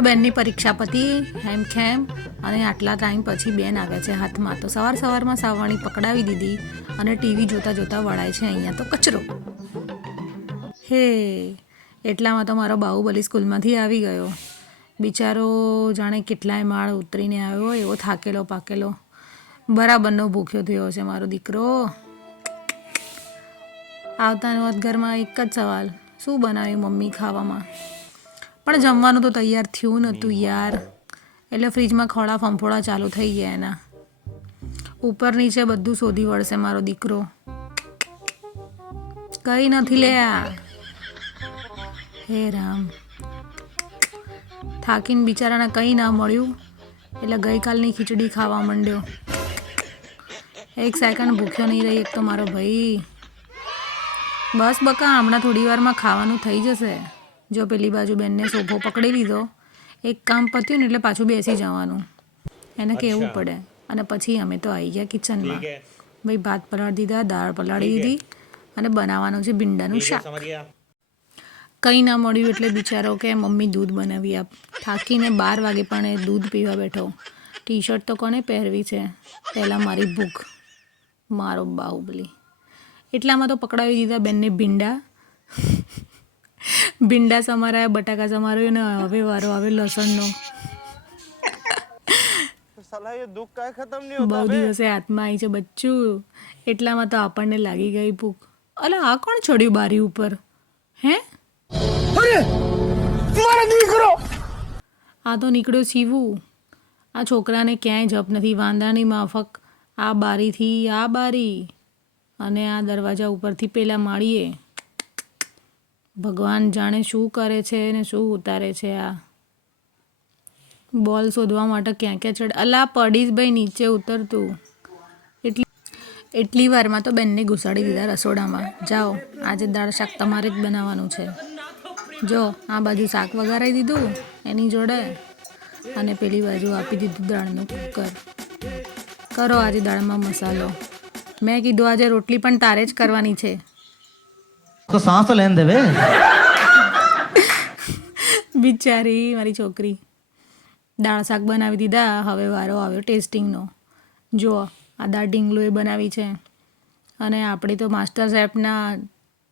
તો બેનની પરીક્ષા પતી, હેમ ખેમ. અને આટલા ટાઈમ પછી બેન આવ્યા છે હાથમાં. તો સવાર સવારમાં સાવરણી પકડાવી દીધી અને ટીવી જોતા જોતા વળાય છે અહીંયા તો કચરો. હે, એટલામાં તો મારો બાહુબલી સ્કૂલમાંથી આવી ગયો. બિચારો જાણે કેટલાય માળ ઉતરીને આવ્યો એવો થાકેલો પાકેલો. બરાબરનો ભૂખ્યો થયો છે મારો દીકરો. આવતાનો ઘરમાં એક જ સવાલ. શું બનાવ્યું મમ્મી ખાવામાં? પણ જમવાનું તો તૈયાર થયું નહોતું યાર. એટલે ફ્રીજમાં ખોળા ફંફોડા ચાલુ થઈ ગયા એના. ઉપર નીચે બધું શોધી વળશે મારો દીકરો. કઈ નથી લે આ. હે રામ. થાકીને બિચારાને કંઈ ના મળ્યું. એટલે ગઈકાલની ખીચડી ખાવા માંડ્યો. એક સેકન્ડ ભૂખ્યો નહીં રહી એક તો મારો ભાઈ. બસ બકા હમણાં થોડી વારમાં ખાવાનું થઈ જશે. જો પેલી બાજુ બેનને સોફો પકડી લીધો એક કામ પત્યું ને એટલે પાછું બેસી જવાનું. એને કહેવું પડે? અને પછી અમે તો આવી ગયા કિચનમાં. ભાઈ ભાત પલાળી દીધા દાળ પલાળી દીધી અને બનાવવાનું છે ભીંડાનું શાક. કંઈ ના મળ્યું એટલે બિચારો કે મમ્મી દૂધ બનાવી આપ. થાકીને બાર વાગે પણ એ દૂધ પીવા બેઠો. ટી શર્ટ તો કોને પહેરવી છે? પહેલાં મારી ભૂખ. મારો બાહુબલી. એટલામાં તો પકડાવી દીધા બેનને ભીંડા. ભીંડા સમારાયા બટાકા સમારાયો ને હવે વારો આવે લસણનો. બહુ દિવસે હાથમાં આવી છે બચ્ચું. એટલામાં તો આપણને લાગી ગઈ ભૂખ. અલ આ કોણ છોડ્યું બારી ઉપર? હે? દીકરો આ તો નીકળ્યો શીવું. આ છોકરાને ક્યાંય જપ નથી વાંદાની માફક. આ બારીથી આ બારી. અને આ દરવાજા ઉપરથી પેલા માળીએ. ભગવાન જાણે શું કરે છે ને શું ઉતારે છે આ. બોલ શોધવા માટે ક્યાં ક્યાં ચડ. અલા પડીશ ભાઈ, નીચે ઉતરતું. એટલી એટલી વારમાં તો બેનને ઘુસાડી દીધા રસોડામાં. જાઓ, આજે દાળ શાક તમારે જ બનાવવાનું છે. જો, આ બાજુ શાક વઘારાઈ દીધું, એની જોડે. અને પેલી બાજુ આપી દીધું દાળનું કુકર. કરો આજે દાળમાં મસાલો. મેં કીધું આજે રોટલી પણ તારે જ કરવાની છે. તો સાસ લેન દેવે બિચારી મારી છોકરી દાળ શાક બનાવી દીધા હવે વારો આવ્યો ટેસ્ટિંગનો જો આ દાળ ઢીંગલું એ બનાવી છે અને આપણે તો માસ્ટર શેફના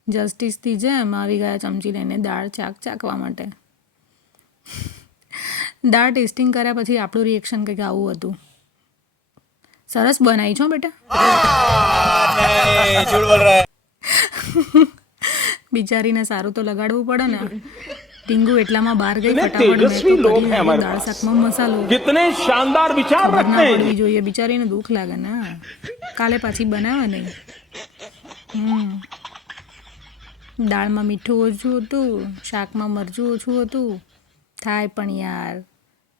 જસ્ટિસથી જેમ આવી ગયા ચમચી લઈને દાળ ચાક ચાકવા માટે દાળ ટેસ્ટિંગ કર્યા પછી આપણું રિએક્શન કંઈક આવું હતું સરસ બનાવી છો બેટા બિચારીને સારું તો લગાડવું પડે ને. टिंगू એટલામાં બહાર ગઈ ફટાફટ લોગ હે હમારે દાળ શાકમાં મસાલો. કિતને શાનદાર વિચાર રખતે. હૈ જોઈએ બિચારીને દુખ લાગે ના. કાલે પાછી બનાવે નહીં હમ. દાળમાં મીઠું ઓછું હતું શાકમાં મરચું ઓછું હતું. થાય પણ યાર.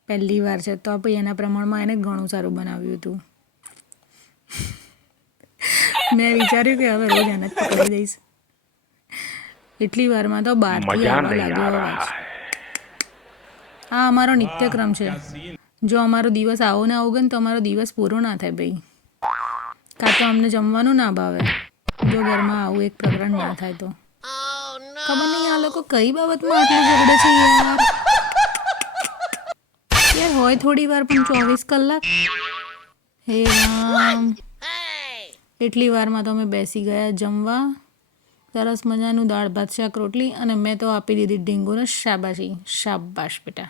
પહેલી વાર છે તો પછી એના પ્રમાણમાં એને ઘણું સારું બનાવ્યું હતું. મેં વિચાર્યું કે હવે રોજ આને જ પકડી દઈશ. એટલી વારમાં તો બહારથી આવવા લાગ્યો અવાજ. આ અમારો નિત્યક્રમ છે. જો અમારો દિવસ આવો ને આવો ગયો ને તો અમારો દિવસ પૂરો ના થાય ભાઈ. કાં તો અમને જમવાનું ના ભાવે. જો ઘરમાં આવું એક પ્રકરણ ના થાય તો. ખબર નહીં આ લોકો કઈ બાબતમાં આટલું ઝઘડે છે યાર. યાર હોય થોડી વાર પણ ચોવીસ કલાક. હે રામ. એટલી વારમાં તો અમે બેસી ગયા જમવા. સરસ મજાનું દાળ ભાત શાક રોટલી અને મેં તો આપી દીધી ઢીંગોને શાબાશી. શાબાશ બેટા.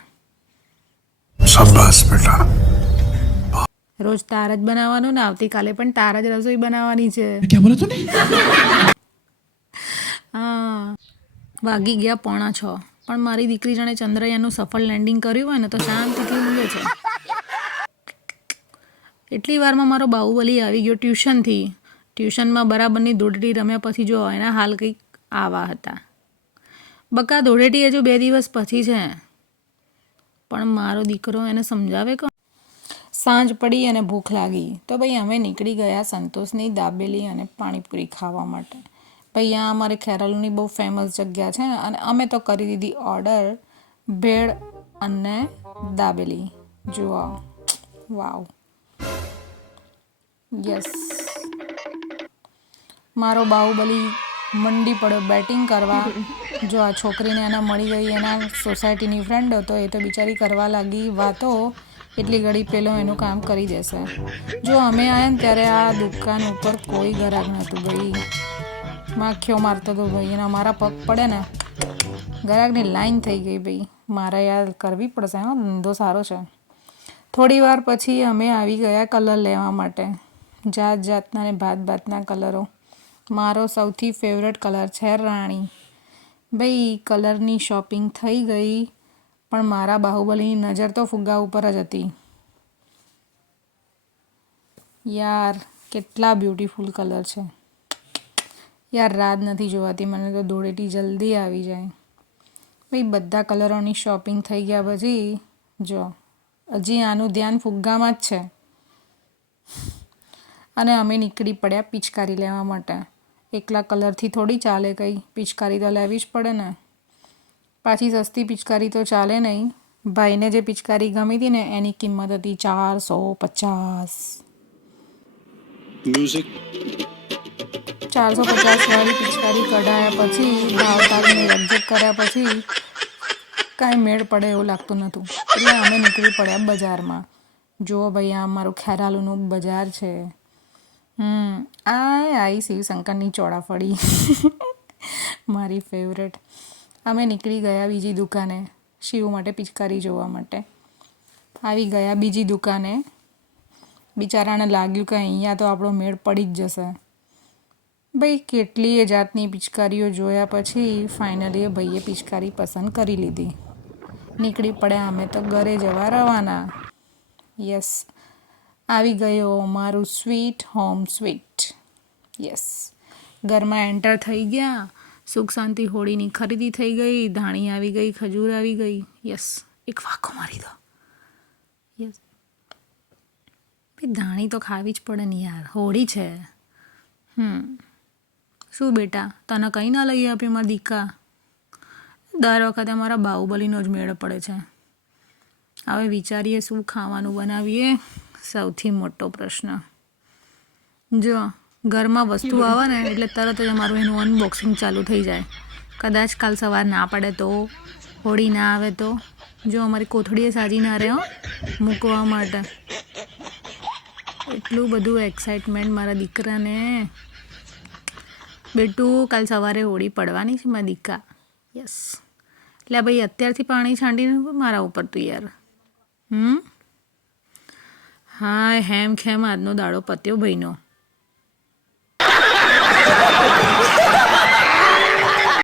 શાબાશ બેટા. રોજ તાર જ બનાવવાનું ને આવતીકાલે પણ તાર જ રસોઈ બનાવવાની છે. ક્યાં બોલે તું હા. વાગી ગયા પોણા છ. પણ મારી દીકરી જાણે ચંદ્રયાનનું સફળ લેન્ડિંગ કર્યું હોય ને તો શાંતિથી ઊંઘે છે. એટલી વારમાં મારો બાહુબલી આવી ગયો ટ્યુશનથી. ટ્યુશનમાં બરાબરની દોડેટી રમ્યા પછી જો એના હાલ કંઈક આવા હતા. બકા, દોડેટી હજુ બે દિવસ પછી છે. પણ મારો દીકરો એને સમજાવે કોણ? સાંજ પડી અને ભૂખ લાગી. તો ભાઈ અમે નીકળી ગયા સંતોષની દાબેલી અને પાણીપુરી ખાવા માટે. ભાઈ અહીંયા અમારે ખેરાલુની બહુ ફેમસ જગ્યા છે અને અમે તો કરી દીધી ઓર્ડર ભેળ અને દાબેલી. જુઓ. વાવ. યસ મારો બાહુબલી મંડી પડ્યો બેટિંગ કરવા. જો આ છોકરીને એના મળી ગઈ એના સોસાયટીની ફ્રેન્ડ હતો એ તો બિચારી કરવા લાગી વાતો. એટલી ઘડી પેલો એનું કામ કરી દેશે. જો અમે આવ્યા ને ત્યારે આ દુકાન ઉપર કોઈ ગ્રાહક નહોતું ભાઈ. માખીઓ મારતો હતો ભાઈ, અને મારા પગ પડે ને ગરાકની લાઈન થઈ ગઈ ભાઈ. મારે યાર કરવી પડશે, હા, ધંધો સારો છે. થોડી વાર પછી અમે આવી ગયા કલર લેવા માટે. જાત જાતના ને ભાત ભાતના કલરો. મારો સૌથી ફેવરેટ કલર છે રાણી. ભાઈ કલરની શોપિંગ થઈ ગઈ, પણ મારા બાહુબલીની નજર તો ફુગ્ગા ઉપર જ હતી. યાર, કેટલા બ્યુટીફુલ કલર છે. યાર, રાત નથી જોવાતી, મને તો ધૂળેટી જલ્દી આવી જાય. ભાઈ, બધા કલરોની શોપિંગ થઈ ગયા પછી, જો, હજી આનું ધ્યાન ફુગ્ગામાં જ છે. અને અમે નીકળી પડ્યા પિચકારી લેવા માટે. એકલા કલરથી થોડી ચાલે કંઈ. પિચકારી તો લેવી જ પડે ને. પાછી સસ્તી પિચકારી તો ચાલે નહીં. ભાઈને જે પિચકારી ગમી હતી ને એની કિંમત હતી ચારસો પચાસ. ચારસો પચાસ વાળી પિચકારી કઢાયા પછી ભાવ રજૂ કર્યા પછી કાંઈ મેળ પડે એવું લાગતું નહોતું. એટલે અમે નીકળી પડ્યા બજારમાં. જુઓ ભાઈ આ મારું ખેરાલુનું બજાર છે. હમ. આ આઈ શિવશંકરની ચોળાફળી. મારી ફેવરેટ અમે નીકળી ગયા બીજી દુકાને શિવ માટે પિચકારી જોવા માટે. આવી ગયા બીજી દુકાને. બિચારાને લાગ્યું કે અહીંયા તો આપણો મેળ પડી જ જશે. ભાઈ, કેટલીય જાતની પિચકારીઓ જોયા પછી ફાઇનલી એ ભાઈએ પિચકારી પસંદ કરી લીધી. નીકળી પડ્યા અમે તો ઘરે જવા રવાના. યસ આવી ગયો મારું સ્વીટ હોમ સ્વીટ. યસ ઘરમાં એન્ટર થઈ ગયા. સુખ શાંતિ હોળીની ખરીદી થઈ ગઈ. ધાણી આવી ગઈ, ખજૂર આવી ગઈ. યસ એક વાંકો મારી દો. યસ ભાઈ, ધાણી તો ખાવી જ પડે ને યાર. હોળી છે. હમ. શું બેટા? તને કંઈ ના લઈ આપ્યું મારા દીકા? દર વખતે અમારા બાહુબલીનો જ મેળ પડે છે. હવે વિચારીએ શું ખાવાનું બનાવીએ. સૌથી મોટો પ્રશ્ન. જો ઘરમાં વસ્તુ આવે ને એટલે તરત જ અમારું એનું અનબોક્સિંગ ચાલુ થઈ જાય. કદાચ કાલ સવાર ના પડે તો, હોળી ના આવે તો. જો અમારી કોથળીએ સાજી ના રહે હો, મૂકવા માટે. એટલું બધું એક્સાઇટમેન્ટ મારા દીકરાને. બેટું, કાલ સવારે હોળી પડવાની છે મારા દીકરા યસ એટલે ભાઈ, અત્યારથી પાણી છાંટીને મારા ઉપર તું યાર. હમ? હા હેમ ખેમ આજનો દાડો પત્યો ભાઈનો